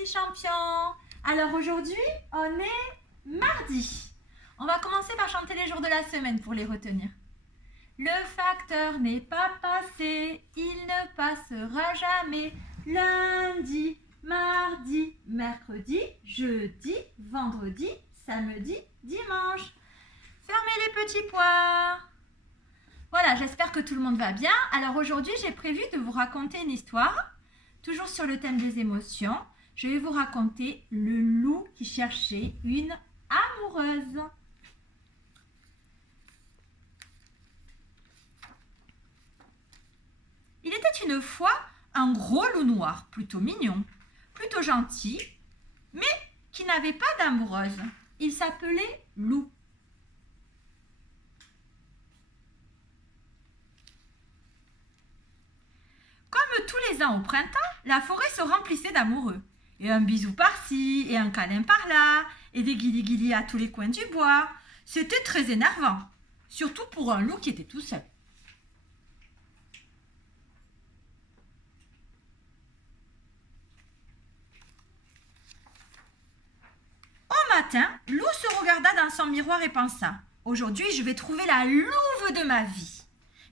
petits champions. Alors aujourd'hui, on est mardi. On va commencer par chanter les jours de la semaine pour les retenir. Le facteur n'est pas passé, il ne passera jamais. Lundi, mardi, mercredi, jeudi, vendredi, samedi, dimanche. Fermez les petits pois. Voilà, j'espère que tout le monde va bien. Alors aujourd'hui, j'ai prévu de vous raconter une histoire, toujours sur le thème des émotions. Je vais vous raconter le loup qui cherchait une amoureuse. Il était une fois un gros loup noir, plutôt mignon, plutôt gentil, mais qui n'avait pas d'amoureuse. Il s'appelait Loup. Comme tous les ans au printemps, la forêt se remplissait d'amoureux. Et un bisou par-ci, et un câlin par-là, et des guilis-guilis à tous les coins du bois. C'était très énervant, surtout pour un loup qui était tout seul. Au matin, Loup se regarda dans son miroir et pensa « Aujourd'hui, je vais trouver la louve de ma vie. »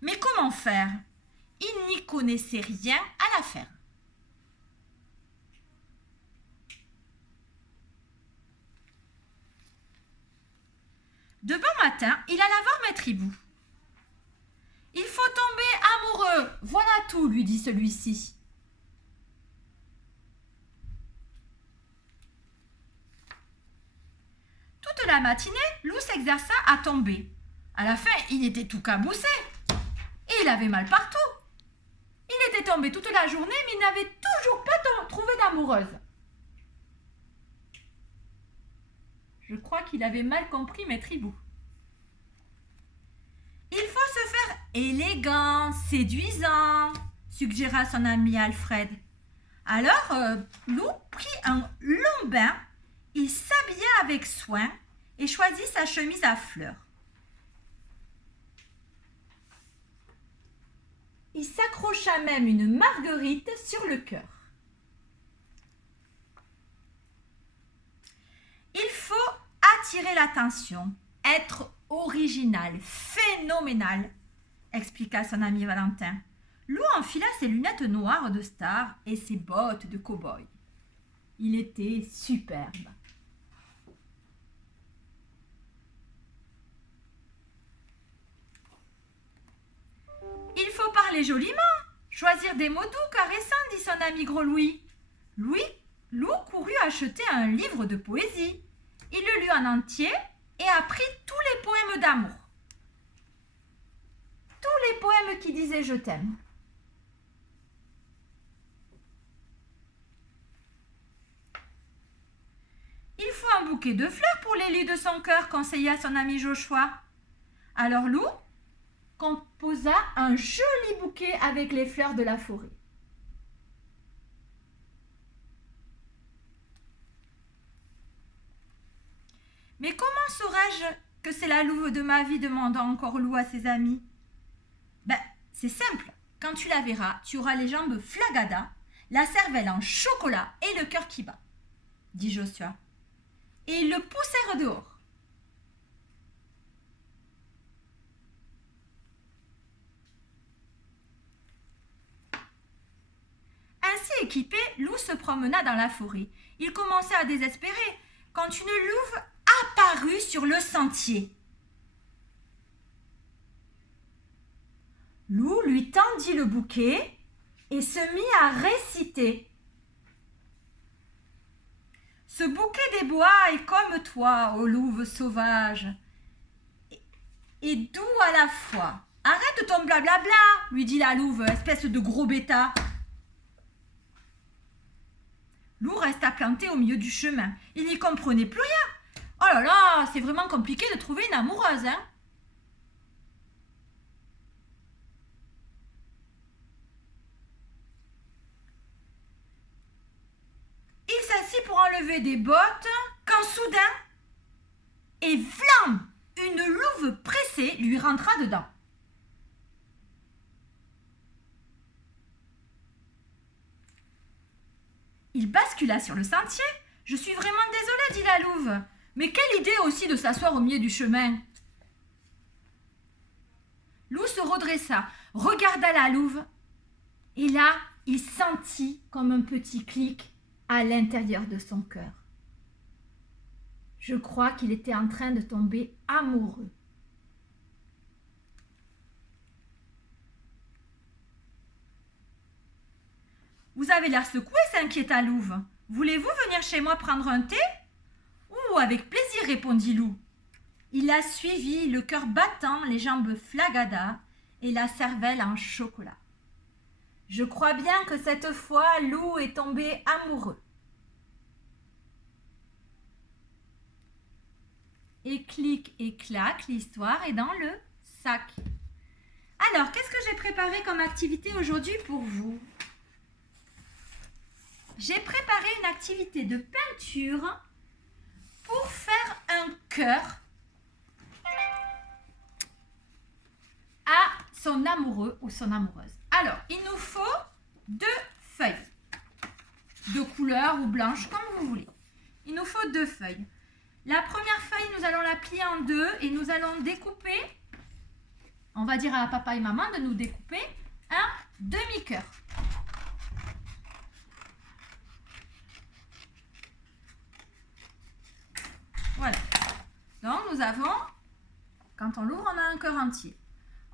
Mais comment faire? Il n'y connaissait rien à la ferme. De bon matin, il alla voir Maître Hibou. « Il faut tomber amoureux, voilà tout, lui dit celui-ci. Toute la matinée, Loup s'exerça à tomber. À la fin, il était tout caboussé et il avait mal partout. Il était tombé toute la journée, mais il n'avait toujours pas trouvé d'amoureuse. Je crois qu'il avait mal compris Maître Hibou. Il faut se faire élégant, séduisant, suggéra son ami Alfred. Alors, Loup prit un long bain, il s'habilla avec soin et choisit sa chemise à fleurs. Il s'accrocha même une marguerite sur le cœur. Il faut attirer l'attention, être original, phénoménal, expliqua son ami Valentin. Loup enfila ses lunettes noires de star et ses bottes de cow-boy. Il était superbe. Il faut parler joliment, choisir des mots doux, caressants, dit son ami Gros Louis. Loup courut acheter un livre de poésie. Il le lut en entier et apprit tous les poèmes d'amour. Tous les poèmes qui disaient « je t'aime ». Il faut un bouquet de fleurs pour les lits de son cœur, conseilla son ami Joshua. Alors Loup composa un joli bouquet avec les fleurs de la forêt. Mais comment saurais-je que c'est la louve de ma vie, demanda encore Loup à ses amis. C'est simple, quand tu la verras, tu auras les jambes flagadas, la cervelle en chocolat et le cœur qui bat, dit Joshua. Et ils le poussèrent dehors. Ainsi équipé, Loup se promena dans la forêt. Il commençait à désespérer quand une louve apparut sur le sentier. Loup lui tendit le bouquet et se mit à réciter. Ce bouquet des bois est comme toi, ô louve sauvage, et doux à la fois. Arrête ton blablabla, lui dit la louve, espèce de gros bêta. Loup resta planté au milieu du chemin. Il n'y comprenait plus rien. Oh là là, c'est vraiment compliqué de trouver une amoureuse, hein? Il s'assit pour enlever des bottes, quand soudain, et vlam, une louve pressée lui rentra dedans. Il bascula sur le sentier. « Je suis vraiment désolée, dit la louve. Mais quelle idée aussi de s'asseoir au milieu du chemin. » Lou se redressa, regarda la louve, et là, il sentit comme un petit clic à l'intérieur de son cœur. Je crois qu'il était en train de tomber amoureux. Vous avez l'air secoué, s'inquiéta Louve. Voulez-vous venir chez moi prendre un thé? Ouh, avec plaisir, répondit Lou. Il la suivit, le cœur battant, les jambes flagadas et la cervelle en chocolat. Je crois bien que cette fois, Lou est tombé amoureux. Et clic et clac, l'histoire est dans le sac. Alors, qu'est-ce que j'ai préparé comme activité aujourd'hui pour vous? J'ai préparé une activité de peinture pour faire un cœur à son amoureux ou son amoureuse. Alors, il nous faut 2 feuilles de couleur ou blanche, comme vous voulez. Il nous faut 2 feuilles. La première feuille, nous allons la plier en 2 et nous allons découper, on va dire à papa et maman de nous découper un demi-cœur. Voilà. Donc, nous avons, quand on l'ouvre, on a un cœur entier.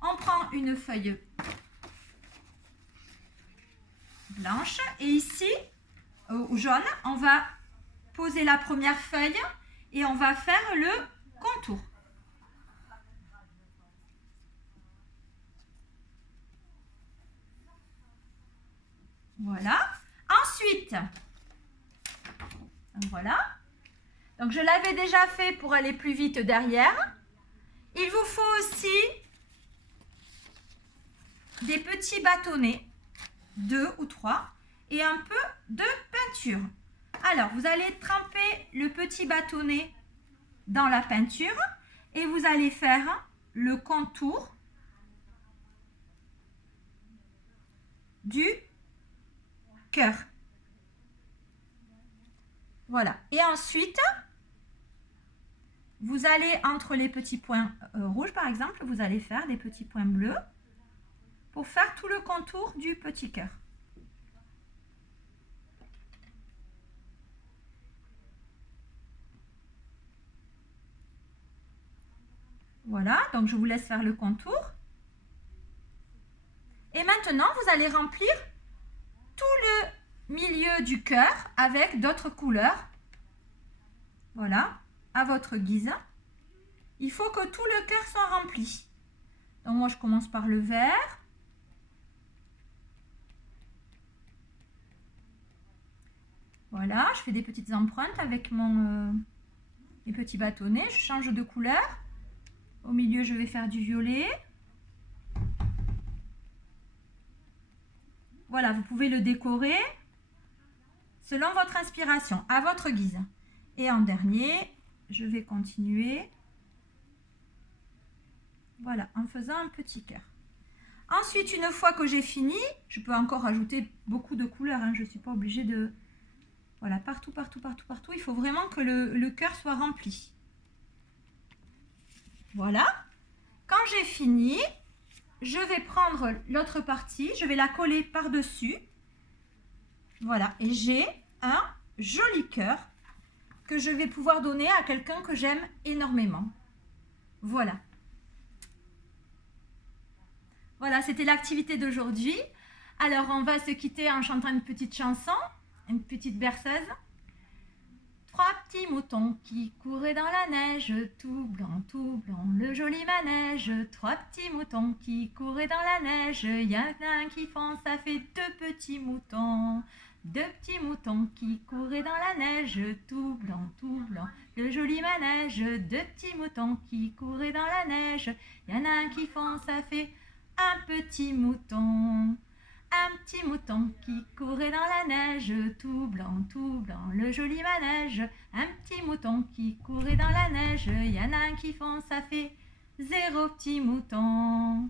On prend une feuille blanche et ici, au jaune, on va poser la première feuille et on va faire le contour. Voilà. Ensuite, voilà. Donc, je l'avais déjà fait pour aller plus vite derrière. Il vous faut aussi des petits bâtonnets, 2 ou 3, et un peu de peinture. Alors, vous allez tremper le petit bâtonnet dans la peinture et vous allez faire le contour du cœur. Voilà. Et ensuite, vous allez, entre les petits points rouges, par exemple, vous allez faire des petits points bleus pour faire tout le contour du petit cœur. Voilà, donc je vous laisse faire le contour. Et maintenant, vous allez remplir tout le milieu du cœur avec d'autres couleurs. Voilà, à votre guise. Il faut que tout le cœur soit rempli. Donc moi, je commence par le vert. Voilà, je fais des petites empreintes avec mes petits bâtonnets. Je change de couleur. Au milieu, je vais faire du violet. Voilà, vous pouvez le décorer selon votre inspiration, à votre guise. Et en dernier, je vais continuer. Voilà, en faisant un petit cœur. Ensuite, une fois que j'ai fini, je peux encore ajouter beaucoup de couleurs. Hein, je ne suis pas obligée de... Voilà, partout, partout, partout, partout. Il faut vraiment que le cœur soit rempli. Voilà. Quand j'ai fini, je vais prendre l'autre partie. Je vais la coller par-dessus. Voilà. Et j'ai un joli cœur que je vais pouvoir donner à quelqu'un que j'aime énormément. Voilà. Voilà, c'était l'activité d'aujourd'hui. Alors, on va se quitter en chantant une petite chanson, une petite berceuse. 3 petits moutons qui couraient dans la neige, tout blanc, le joli manège. 3 petits moutons qui couraient dans la neige, il y en a un qui fonce, ça fait 2 petits moutons. 2 petits moutons qui couraient dans la neige, tout blanc, le joli manège. 2 petits moutons qui couraient dans la neige, il y en a un qui fonce, ça fait un petit mouton. Un petit mouton qui courait dans la neige, tout blanc, le joli manège. Un petit mouton qui courait dans la neige, il y en a un qui fonce, ça fait 0 petit mouton.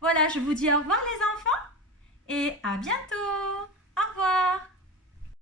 Voilà, je vous dis au revoir les enfants et à bientôt. Au revoir.